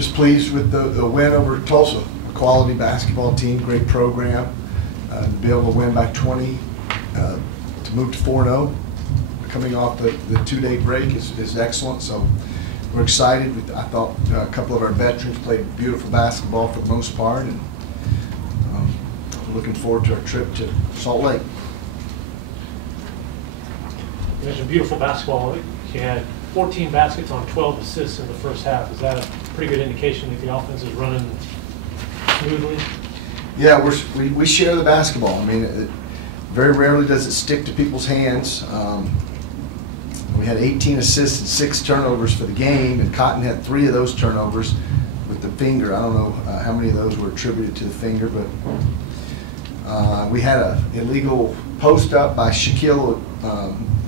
Just pleased with the win over Tulsa. A quality basketball team, great program. To be able to win by 20, to move to 4-0, coming off the 2-day break is excellent. So we're excited. I thought a couple of our veterans played beautiful basketball for the most part, and we're looking forward to our trip to Salt Lake. You mentioned beautiful basketball. You had 14 baskets on 12 assists in the first half. Is that a pretty good indication that the offense is running smoothly? Yeah, we share the basketball. I mean, very rarely does it stick to people's hands. We had 18 assists and 6 turnovers for the game, and Cotton had 3 of those turnovers with the finger. I don't know how many of those were attributed to the finger, but we had an illegal post up by Shaquille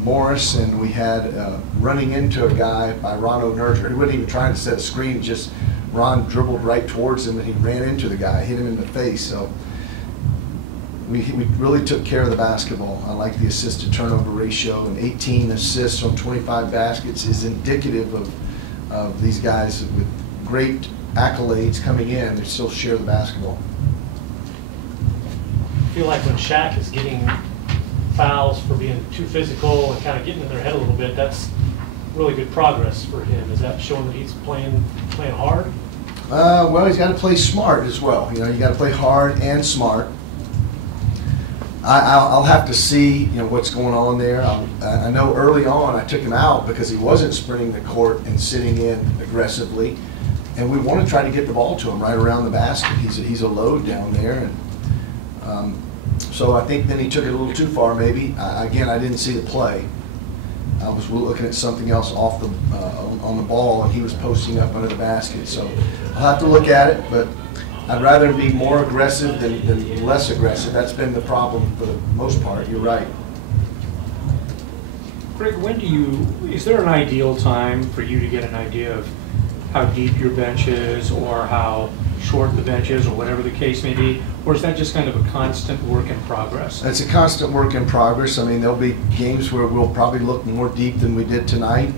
Morris, and we had running into a guy by Ron O'Nerger. He wasn't even trying to set a screen, just Ron dribbled right towards him and he ran into the guy, hit him in the face. So we really took care of the basketball. I like the assist to turnover ratio, and 18 assists on 25 baskets is indicative of these guys with great accolades coming in. They still share the basketball. I feel like when Shaq is getting fouls for being too physical and kind of getting in their head a little bit, that's really good progress for him. Is that showing that he's playing hard? Well, he's got to play smart as well. You know, you got to play hard and smart. I'll have to see, what's going on there. I know early on I took him out because he wasn't sprinting the court and sitting in aggressively, and we want to try to get the ball to him right around the basket. He's a load down there, and so I think then he took it a little too far maybe. Again, I didn't see the play. I was looking at something else off the on the ball, and he was posting up under the basket. So I'll have to look at it, but I'd rather be more aggressive than less aggressive. That's been the problem for the most part. You're right. Gregg, is there an ideal time for you to get an idea of how deep your bench is, or how short the bench is, or whatever the case may be? Or is that just kind of a constant work in progress? It's a constant work in progress. I mean, there'll be games where we'll probably look more deep than we did tonight.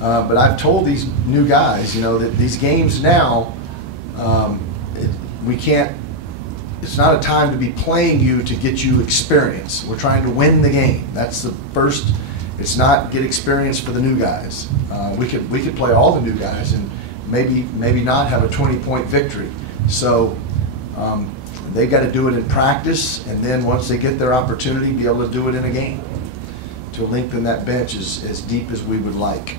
But I've told these new guys, that these games now, we can't, it's not a time to be playing you to get you experience. We're trying to win the game. That's the first. It's not get experience for the new guys. We could play all the new guys and maybe not have a 20-point victory. So they got to do it in practice, and then once they get their opportunity, be able to do it in a game to lengthen that bench as deep as we would like.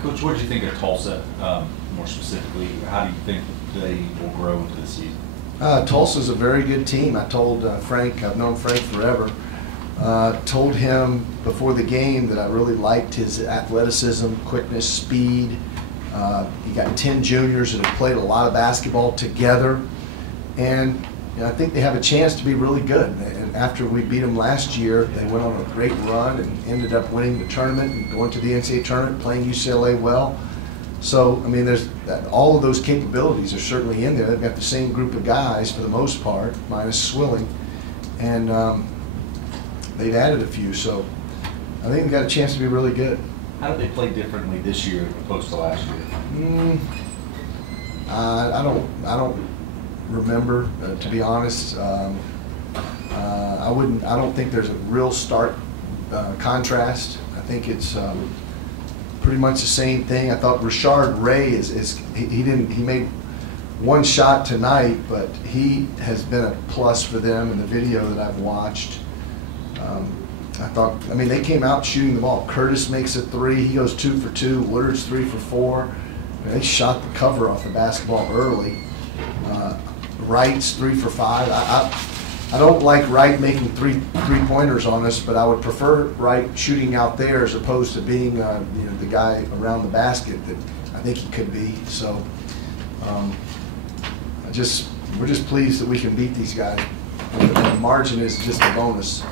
Coach, what did you think of Tulsa, more specifically? How do you think they will grow into the season? Tulsa's a very good team. I told Frank, I've known Frank forever, told him before the game that I really liked his athleticism, quickness, speed. He got 10 juniors that have played a lot of basketball together, and I think they have a chance to be really good. And after we beat them last year, they went on a great run and ended up winning the tournament and going to the NCAA tournament, playing UCLA well. So, I mean, all of those capabilities are certainly in there. They've got the same group of guys for the most part, minus Swilling, and they've added a few. So I think they've got a chance to be really good. How did they play differently this year opposed to last year? I don't remember, to be honest. I don't think there's a real stark contrast. I think it's pretty much the same thing. I thought Rashard Ray he made one shot tonight, but he has been a plus for them in the video that I've watched. I mean, they came out shooting the ball. Curtis makes a 3. He goes 2 for 2. Woodard's 3 for 4. I mean, they shot the cover off the basketball early. Wright's 3 for 5. I don't like Wright making three-pointers on us, but I would prefer Wright shooting out there as opposed to being the guy around the basket that I think he could be. So we're just pleased that we can beat these guys. The margin is just a bonus.